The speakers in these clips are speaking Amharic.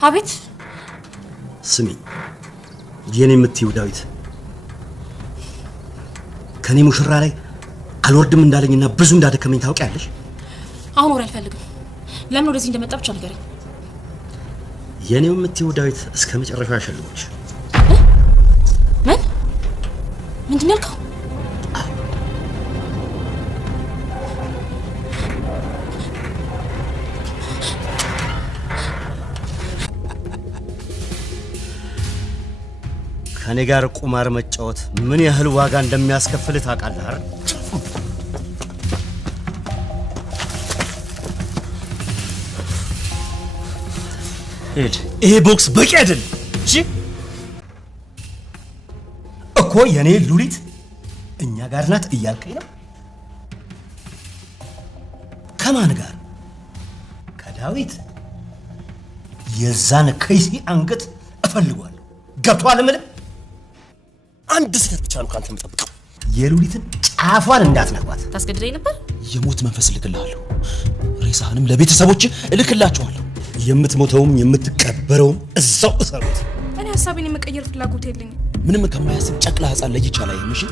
አቤት ስሚ የኔ የምትይው ዳዊት ከኔ ሙሽራ ላይ አልወርድም እንዳለኝና ብዙ እንዳደከመኝ ታውቂያለሽ። አሁን ወር አልፈልግም። ለምን ወደዚህ እንደመጣ ብቻ ንገረኝ። የኔው የምትይው ዳዊት እስከ መጨረሻው ያሸልሞች። ምንድን ያልከው? ከኔ ጋር ቁማር መጫወት ምን ያህል ዋጋ እንደሚያስከፍል ታውቃለህ አይደል? ይሄ ቦክስ በቂ አይደለም። እሺ እኮ የኔ ሉሊት እኛ ጋር ናት እያልከኝ ነው? ከማን ጋር? ከዳዊት። የዛን ከይሲ አንገት እፈልጓለሁ። ገብቶሃል? ምንም አንድ ስህተት ብቻ ነው ካንተ የምጠብቀው። የሉሊትን ጫፏን እንዳትነኳት። ታስገድደኝ ነበር? የሞት መንፈስ እልክልሃለሁ። ሬሳህንም ለቤተሰቦች እልክላቸዋለሁ። የምትሞተውም የምትቀበረውም እዛው እሰሩት። እኔ ሐሳቤን የመቀየር ፍላጎት የለኝም። ምንም ከማያስብ ጨቅላ ህፃን ለይቼ አላየህም። እሺ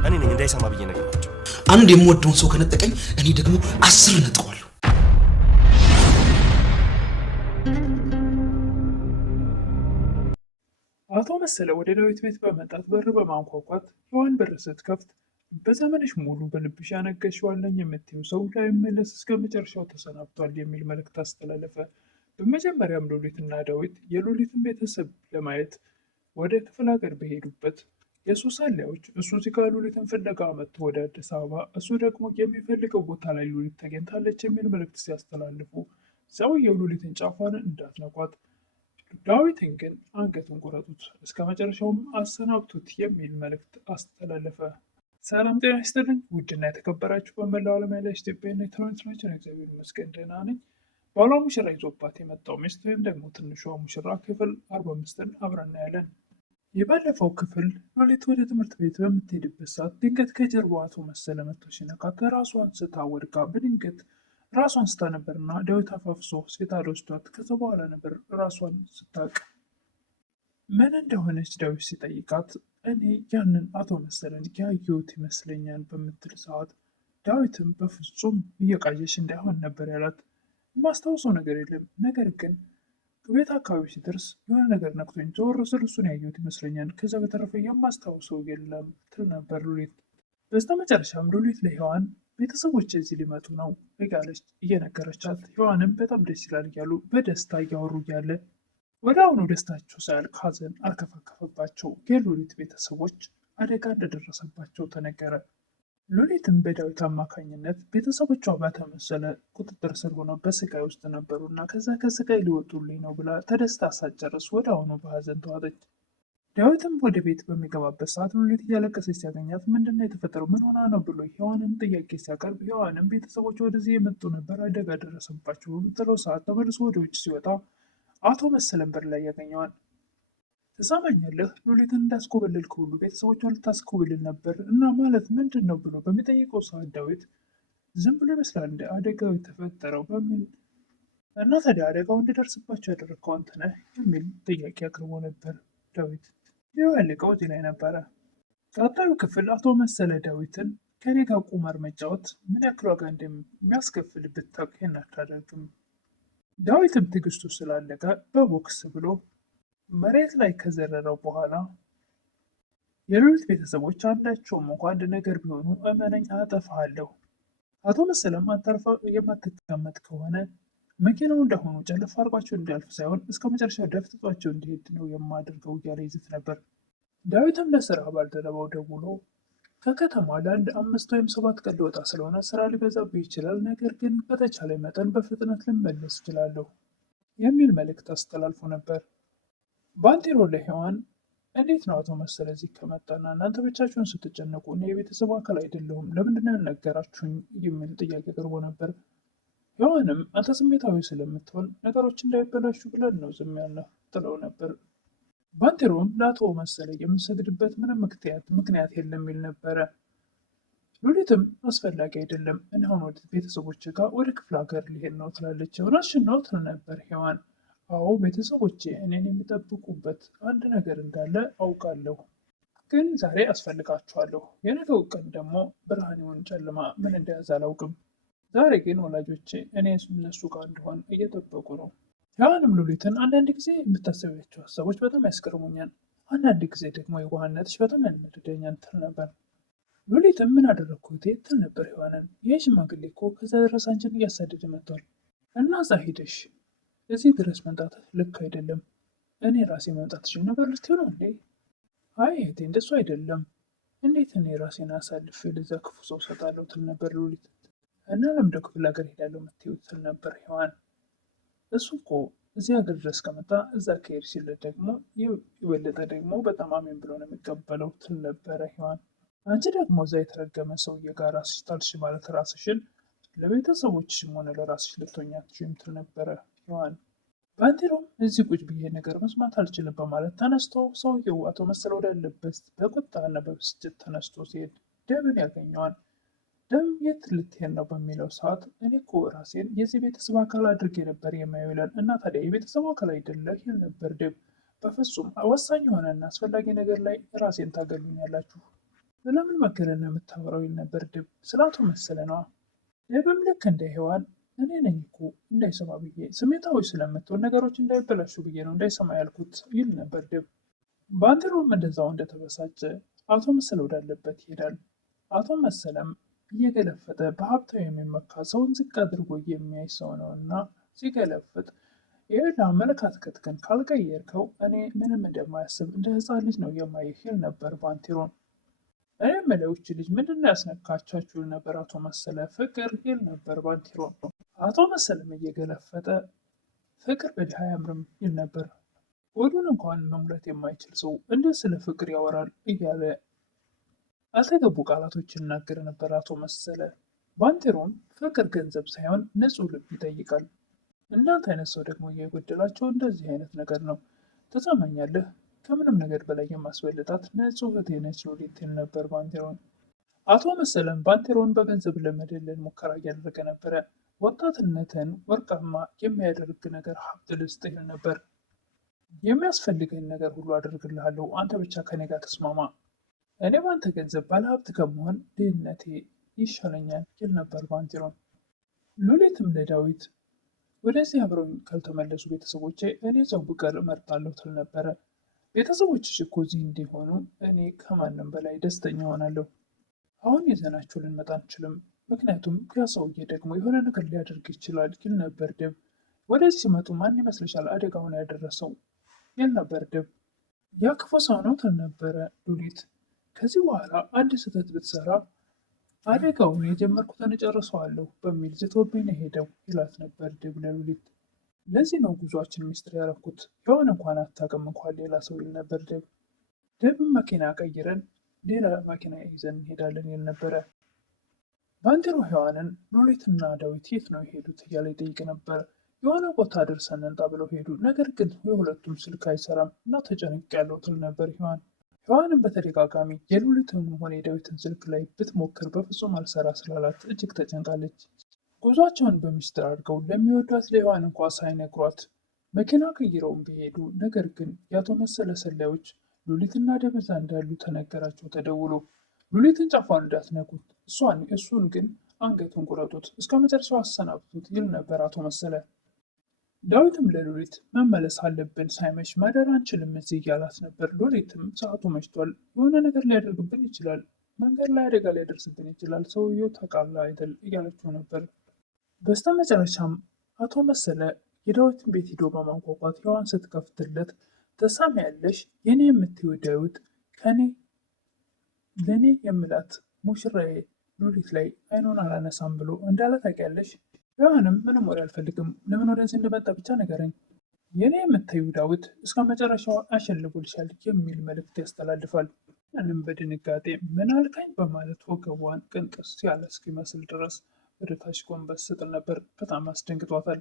እኔ ነኝ እንዳይሰማ ብዬ ነገርኳቸው። አንድ የምወደውን ሰው ከነጠቀኝ እኔ ደግሞ 10 ነጥቀዋለሁ። አቶ መሰለ ወደ ዳዊት ቤት በመጣት በር በማንኳኳት ሔዋን በር ስትከፍት በዘመንሽ ሙሉ በልብሽ ያነገሽዋለኝ የምትይው ሰው ላይመለስ እስከ መጨረሻው ተሰናብቷል የሚል መልእክት አስተላለፈ። በመጀመሪያም ሉሊትና ዳዊት የሉሊትን ቤተሰብ ለማየት ወደ ክፍለ ሀገር በሄዱበት የሱስ ሰላዮች እሱ እዚህ ሉሊትን ፍለጋ መጥቶ ወደ አዲስ አበባ እሱ ደግሞ የሚፈልገው ቦታ ላይ ሉሊት ተገኝታለች የሚል መልእክት ሲያስተላልፉ ሰውየው ሉሊትን ጫፏን እንዳትነኳት፣ ዳዊትን ግን አንገቱን ቁረጡት፣ እስከ መጨረሻውም አሰናብቱት የሚል መልእክት አስተላለፈ። ሰላም ጤና ይስጥልኝ ውድና የተከበራችሁ በመላው ዓለም ያላችሁ ኢትዮጵያውያን ኢንተርኔቶችን እግዚአብሔር ይመስገን ደህና ነኝ። ባሏ ሙሽራ ይዞባት የመጣው ሚስት ወይም ደግሞ ትንሿ ሙሽራ ክፍል 45ን አብረን እናያለን። የባለፈው ክፍል ሉሊት ወደ ትምህርት ቤት በምትሄድበት ሰዓት ድንገት ከጀርባዋ አቶ መሰለ መጥቶ ሲነካት ራሷን ስታ ወድቃ በድንገት ራሷን ስታ ነበርና ዳዊት አፋፍሶ ሆስፒታል ወስዷት ከዛ በኋላ ነበር ራሷን ስታቅ ምን እንደሆነች ዳዊት ሲጠይቃት እኔ ያንን አቶ መሰለን ያየሁት ይመስለኛል በምትል ሰዓት ዳዊትም በፍጹም እየቃዠሽ እንዳይሆን ነበር ያላት። የማስታውሰው ነገር የለም፣ ነገር ግን ቤት አካባቢ ሲደርስ የሆነ ነገር ነክቶኝ ዞር ስል እሱን ያየሁት ይመስለኛል፣ ከዛ በተረፈ የማስታውሰው የለም ትል ነበር ሉሊት። በስተመጨረሻም ሉሊት ለሔዋን ቤተሰቦች እዚህ ሊመጡ ነው እያለች እየነገረቻት ሔዋንም በጣም ደስ ይላል እያሉ በደስታ እያወሩ እያለ ወደ አሁኑ ደስታቸው ሳያልቅ ሐዘን አርከፈከፈባቸው። የሉሊት ቤተሰቦች አደጋ እንደደረሰባቸው ተነገረ። ሉሊትም በዳዊት አማካኝነት ቤተሰቦቿ በተመሰለ ቁጥጥር ስር ሆነው በስቃይ ውስጥ ነበሩ እና ከዛ ከስቃይ ሊወጡልኝ ነው ብላ ተደስታ ሳትጨርስ ወደ አሁኑ በሐዘን ተዋጠች። ዳዊትም ወደ ቤት በሚገባበት ሰዓት ሉሊት እያለቀሰች ሲያገኛት ምንድነው የተፈጠረው ምን ሆና ነው ብሎ ሔዋንን ጥያቄ ሲያቀርብ ሔዋንም ቤተሰቦች ወደዚህ የመጡ ነበር አደጋ ደረሰባቸው በምትለው ሰዓት ተመልሶ ወደ ውጭ ሲወጣ አቶ መሰለን በር ላይ ያገኘዋል። ትሰማኛለህ ሉሊትን እንዳስኮበልልክ ሁሉ ቤተሰቦቿን ልታስኮበልል ነበር እና ማለት ምንድን ነው ብሎ በሚጠይቀው ሰዓት ዳዊት ዝም ብሎ ይመስላል እንደ አደጋው የተፈጠረው በምን እና ታዲያ አደጋው እንዲደርስባቸው ያደረግከው አንተ ነህ የሚል ጥያቄ አቅርቦ ነበር ዳዊት። ይኸው ያለቀው እዚህ ላይ ነበረ። ቀጣዩ ክፍል አቶ መሰለ ዳዊትን ከኔ ጋር ቁማር መጫወት ምን ያክል ዋጋ እንደሚያስከፍል ብታውቅ ይህን አታደርግም። ዳዊትም ትዕግስቱ ስላለቀ በቦክስ ብሎ መሬት ላይ ከዘረረው በኋላ የሉሊት ቤተሰቦች አንዳቸውም እንኳ አንድ ነገር ቢሆኑ እመነኝ አጠፋሃለሁ። አቶ መሰለም አንተርፋ የማትቀመጥ ከሆነ መኪናው እንደሆኑ ጨለፍ አርጓቸው እንዲያልፍ ሳይሆን እስከ መጨረሻው ደፍጥጧቸው እንዲሄድ ነው የማደርገው እያለ ይዝት ነበር። ዳዊትም ለስራ ባልደረባው ደውሎ ከከተማ ለአንድ 5 ወይም 7 ቀን ሊወጣ ስለሆነ ስራ ሊበዛብህ ይችላል፣ ነገር ግን በተቻለ መጠን በፍጥነት ልመለስ እችላለሁ የሚል መልእክት አስተላልፎ ነበር። ባንቴሮ ለሔዋን እንዴት ነው አቶ መሰለ እዚህ ከመጣና እናንተ ብቻችሁን ስትጨነቁ እኔ የቤተሰቡ አካል አይደለሁም ለምንድነው ያልነገራችሁኝ የሚል ጥያቄ ቀርቦ ነበር። ሔዋንም አንተ ስሜታዊ ስለምትሆን ነገሮች እንዳይበላሹ ብለን ነው ዝም ያልነው ጥለው ነበር። ባንቴሮም ለአቶ መሰለ የምሰግድበት ምንም ምክንያት የለም የሚል ነበረ። ሉሊትም አስፈላጊ አይደለም እኔ አሁን ወደ ቤተሰቦች ጋር ወደ ክፍለ ሀገር ሊሄድ ነው ትላለች። እውነትሽን ነው ትል ነበር ሔዋን። አዎ ቤተሰቦቼ እኔን የሚጠብቁበት አንድ ነገር እንዳለ አውቃለሁ። ግን ዛሬ አስፈልጋችኋለሁ። የነገው ቀን ደግሞ ብርሃን ይሁን ጨለማ ምን እንደያዘ አላውቅም። ዛሬ ግን ወላጆቼ እኔ እነሱ ጋር እንደሆን እየጠበቁ ነው። ሔዋንም ሉሊትን አንዳንድ ጊዜ የምታስቢያቸው ሀሳቦች በጣም ያስገርሙኛል፣ አንዳንድ ጊዜ ደግሞ የዋህነትሽ በጣም ያናድደኛል ትል ነበር። ሉሊትም ምን አደረግኩት ትል ነበር ሔዋንን። ይህ ሽማግሌ እኮ ከዛ ድረስ አንቺን እያሳደደ መጥቷል እና እዛ ሄደሽ እዚህ ድረስ መምጣት ልክ አይደለም። እኔ ራሴ መምጣት ችል ነበር ልትሆነ እንዴ? አይ እህቴ እንደሱ አይደለም። እንዴት እኔ ራሴን አሳልፌ ለዛ ክፉ ሰው ሰጣለሁ ትል ነበር ሉሊት። እና ለምንድነው ክፍለ ሀገር ሄዳለሁ የምትይው ትል ነበር ሔዋን። እሱ እኮ እዚህ ሀገር ድረስ ከመጣ እዛ ከሄድ ሲለት ደግሞ የበለጠ ደግሞ በጣም አሜን ብሎ ነው የሚቀበለው ትል ነበረ ሔዋን። አንቺ ደግሞ እዛ የተረገመ ሰውዬ ጋር ራስሽ ታልሽ ማለት ራስሽን ለቤተሰቦችሽም ሆነ ለራስሽ ልትሆኚ አትችይም ትል ነበረ ሔዋን። ባንቴሮም እዚህ ቁጭ ብዬ ነገር መስማት አልችልም በማለት ተነስቶ ሰውየው አቶ መሰለ ወዳለበት በቁጣና በብስጭት ተነስቶ ሲሄድ ደብን ያገኘዋል። ደም የት ልትሄድ ነው በሚለው ሰዓት እኔ እኮ ራሴን የዚህ ቤተሰብ አካል አድርጌ ነበር የማየው ይላል። እና ታዲያ የቤተሰቡ አካል አይደለህ ይል ነበር ደብ። በፍጹም ወሳኝ የሆነና አስፈላጊ ነገር ላይ ራሴን ታገሉኛላችሁ። ስለምን መገለል ነው የምታወራው ይል ነበር ደብ። ስለ አቶ መሰለ ነዋ። ደብም ልክ እንደ ሔዋን እኔ ነኝ እኮ እንዳይሰማ ብዬ ስሜታዊ ስለምትሆን ነገሮች እንዳይበላሹ ብዬ ነው እንዳይሰማ ያልኩት ይል ነበር ደብ። ባንቴሮም እንደዛው እንደተበሳጨ አቶ መሰለ ወዳለበት ይሄዳል። አቶ መሰለም እየገለፈጠ በሀብታው የሚመካ ሰውን ዝቅ አድርጎ የሚያይ ሰው ነው እና ሲገለፍጥ ይህን አመለካከት ግን ካልቀየርከው እኔ ምንም እንደማያስብ እንደ ሕፃን ልጅ ነው የማይህ ይል ነበር ባንቴሮን። እኔ የምለው ይህች ልጅ ምንድነው ያስነካቻችሁ ይል ነበር አቶ መሰለ። ፍቅር ይል ነበር ባንቴሮን። አቶ መሰለም እየገለፈጠ ፍቅር በድሃ አያምርም ይል ነበር። ሆዱን እንኳን መሙላት የማይችል ሰው እንዴት ስለ ፍቅር ያወራል እያለ ያልተገቡ ቃላቶች ይናገር ነበር አቶ መሰለ። ባንቴሮም ፍቅር ገንዘብ ሳይሆን ንጹህ ልብ ይጠይቃል። እናንተ አይነት ሰው ደግሞ እየጎደላቸው እንደዚህ አይነት ነገር ነው። ትሰማኛለህ? ከምንም ነገር በላይ የማስበልጣት ንጹህ እህቴ ነች ሉሊት ይል ነበር ባንቴሮን። አቶ መሰለም ባንቴሮን በገንዘብ ለመደለል ሙከራ እያደረገ ነበረ። ወጣትነትን ወርቃማ የሚያደርግ ነገር ሀብት ልስጥ ይል ነበር። የሚያስፈልግህን ነገር ሁሉ አደርግልሃለሁ፣ አንተ ብቻ ከኔ ጋር ተስማማ። እኔ ባንተ ገንዘብ ባለሀብት ከመሆን ድህነቴ ይሻለኛል ይል ነበር ባንቴሮን። ሉሊትም ለዳዊት ወደዚህ አብረውኝ ካልተመለሱ ቤተሰቦቼ እኔ እዛው ብቀር እመርጣለሁ ትል ነበረ። ቤተሰቦችሽ እኮ እዚህ እንዲሆኑ እኔ ከማንም በላይ ደስተኛ ሆናለሁ። አሁን ይዘናቸው ልንመጣ አንችልም፣ ምክንያቱም ያ ሰውዬ ደግሞ የሆነ ነገር ሊያደርግ ይችላል ይል ነበር ደብ። ወደዚህ ሲመጡ ማን ይመስልሻል አደጋውን ያደረሰው ይል ነበር ደብ። ያ ክፉ ሰው ነው ትል ነበረ ሉሊት። ከዚህ በኋላ አንድ ስህተት ብትሰራ አደጋውን የጀመርኩትን እጨርሰዋለሁ በሚል ዝቶብኝ ነው ሄደው ይላት ነበር ደብ ለሉሊት። ለዚህ ነው ጉዟችን ሚስጥር ያደረኩት፣ ሔዋን እንኳን አታውቅም እንኳን ሌላ ሰው ይል ነበር ደብ። ደብም መኪና ቀይረን ሌላ መኪና ይዘን እንሄዳለን ይል ነበረ። ባንቴሮ ሔዋንን ሉሊትና ዳዊት የት ነው የሄዱት እያለ ይጠይቅ ነበር። የሆነ ቦታ ደርሰን እንጣ ብለው ሄዱ፣ ነገር ግን የሁለቱም ስልክ አይሰራም እና ተጨንቄያለሁ ትል ነበር ሔዋን። ሔዋንም በተደጋጋሚ የሉሊትንም ሆነ የዳዊትን ስልክ ላይ ብትሞክር በፍጹም አልሰራ ስላላት እጅግ ተጨንቃለች። ጉዟቸውን በሚስጥር አድርገው ለሚወዷት ለሔዋን እንኳ ሳይነግሯት መኪና ቀይረውም ቢሄዱ፣ ነገር ግን የአቶ መሰለ ሰላዮች ሉሊትና ደበዛ እንዳሉ ተነገራቸው ተደውሎ። ሉሊትን ጫፏን እንዳትነኩት፣ እሱን ግን አንገቱን ቁረጡት፣ እስከ መጨረሻው አሰናብቱት ይል ነበር አቶ መሰለ። ዳዊትም ለሉሊት መመለስ አለብን፣ ሳይመሽ ማደር አንችልም እዚህ እያላት ነበር። ሉሊትም ሰዓቱ መሽቷል፣ የሆነ ነገር ሊያደርግብን ይችላል፣ መንገድ ላይ አደጋ ሊያደርስብን ይችላል፣ ሰውየው ታውቃለህ አይደል እያለችው ነበር። በስተመጨረሻም አቶ መሰለ የዳዊትን ቤት ሂዶ በማንኳኳት ሔዋን ስትከፍትለት ትሰሚያለሽ፣ የኔ የምትይው ዳዊት ለእኔ የምላት ሙሽራዬ ሉሊት ላይ አይኑን አላነሳም ብሎ እንዳለ ታውቂያለሽ። ሔዋንም ምንም ወሬ አልፈልግም፣ ለምን ወደዚህ እንደመጣ ብቻ ንገረኝ። የኔ የምታዩ ዳዊት እስከ መጨረሻው አሸልቦልሻል የሚል መልእክት ያስተላልፋል። ያንም በድንጋጤ ምን አልከኝ በማለት ወገቧን ቅንጥስ ያለ እስኪመስል ድረስ ወደ ታች ጎንበስ ስትል ነበር። በጣም አስደንግጧታል።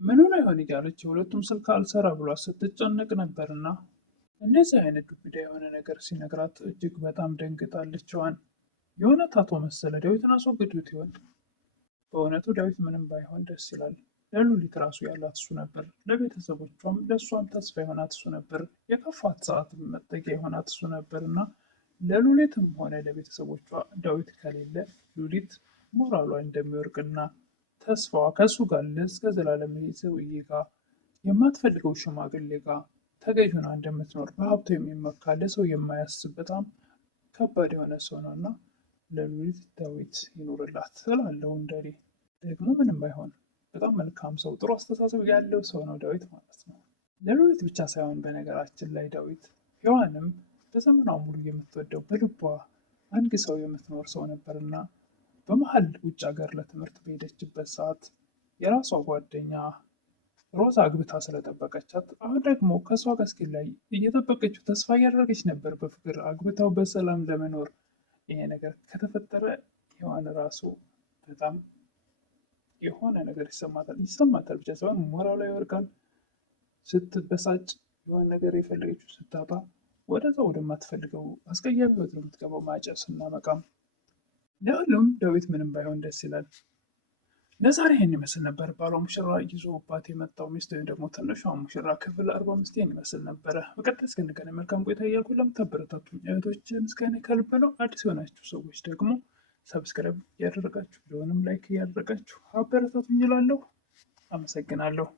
ምን ሆነ ይሆን እያለች የሁለቱም ስልክ አልሰራ ብሏት ስትጨነቅ ነበርና እንደዚህ አይነት ዱብዳ የሆነ ነገር ሲነግራት እጅግ በጣም ደንግጣለች። የእውነት አቶ መሰለ ዳዊትን አስወግዱት ይሆን? በእውነቱ ዳዊት ምንም ባይሆን ደስ ይላል። ለሉሊት ራሱ ያላት እሱ ነበር። ለቤተሰቦቿም ለእሷም ተስፋ የሆናት እሱ ነበር። የከፋት ሰዓት መጠጊያ የሆናት እሱ ነበር እና ለሉሊትም ሆነ ለቤተሰቦቿ ዳዊት ከሌለ ሉሊት ሞራሏ እንደሚወርቅና ተስፋዋ ከእሱ ጋር እስከ ዘላለም ሰውዬ ጋር የማትፈልገው ሽማግሌ ጋር ተገዥ ሆና እንደምትኖር በሀብቱ የሚመካ ለሰው የማያስብ በጣም ከባድ የሆነ ሰው ነው እና ለሉሊት ዳዊት ይኖርላት ስላለው እንደኔ ደግሞ ምንም ባይሆን በጣም መልካም ሰው ጥሩ አስተሳሰብ ያለው ሰው ነው ዳዊት ማለት ነው። ለሉሊት ብቻ ሳይሆን በነገራችን ላይ ዳዊት ሔዋንም በዘመኗ ሙሉ የምትወደው በልቧ አንድ ሰው የምትኖር ሰው ነበርና በመሀል ውጭ ሀገር ለትምህርት በሄደችበት ሰዓት የራሷ ጓደኛ ሮዛ አግብታ ስለጠበቀቻት አሁን ደግሞ ከእሷ ጋር እስኪ ላይ እየጠበቀችው ተስፋ እያደረገች ነበር በፍቅር አግብታው በሰላም ለመኖር። ይሄ ነገር ከተፈጠረ ሔዋን ራሱ በጣም የሆነ ነገር ይሰማታል ብቻ ሳይሆን ሞራሏ ይወርቃል። ስትበሳጭ የሆነ ነገር የፈለገችው ስታጣ ወደዛ ወደማትፈልገው አስቀያሚ ህይወት ነው የምትገባው፣ ማጨስ እና መቃም። ለሁሉም ዳዊት ምንም ባይሆን ደስ ይላል። ለዛሬ ይህን ይመስል ነበር ባሏ ሙሽራ ይዞባት የመጣው ሚስት ወይም ደግሞ ትንሿ ሙሽራ ክፍል 45 ይህን ይመስል ነበረ። በቀጣይ እስክንገናኝ መልካም ቆይታ እያልኩ ለምታበረታቱኝ እህቶች ምስጋና ከልብ ነው። አዲስ የሆናችሁ ሰዎች ደግሞ ሰብስክራይብ እያደረጋችሁ ሊሆንም ላይክ እያደረጋችሁ አበረታቱኝ እላለሁ። አመሰግናለሁ።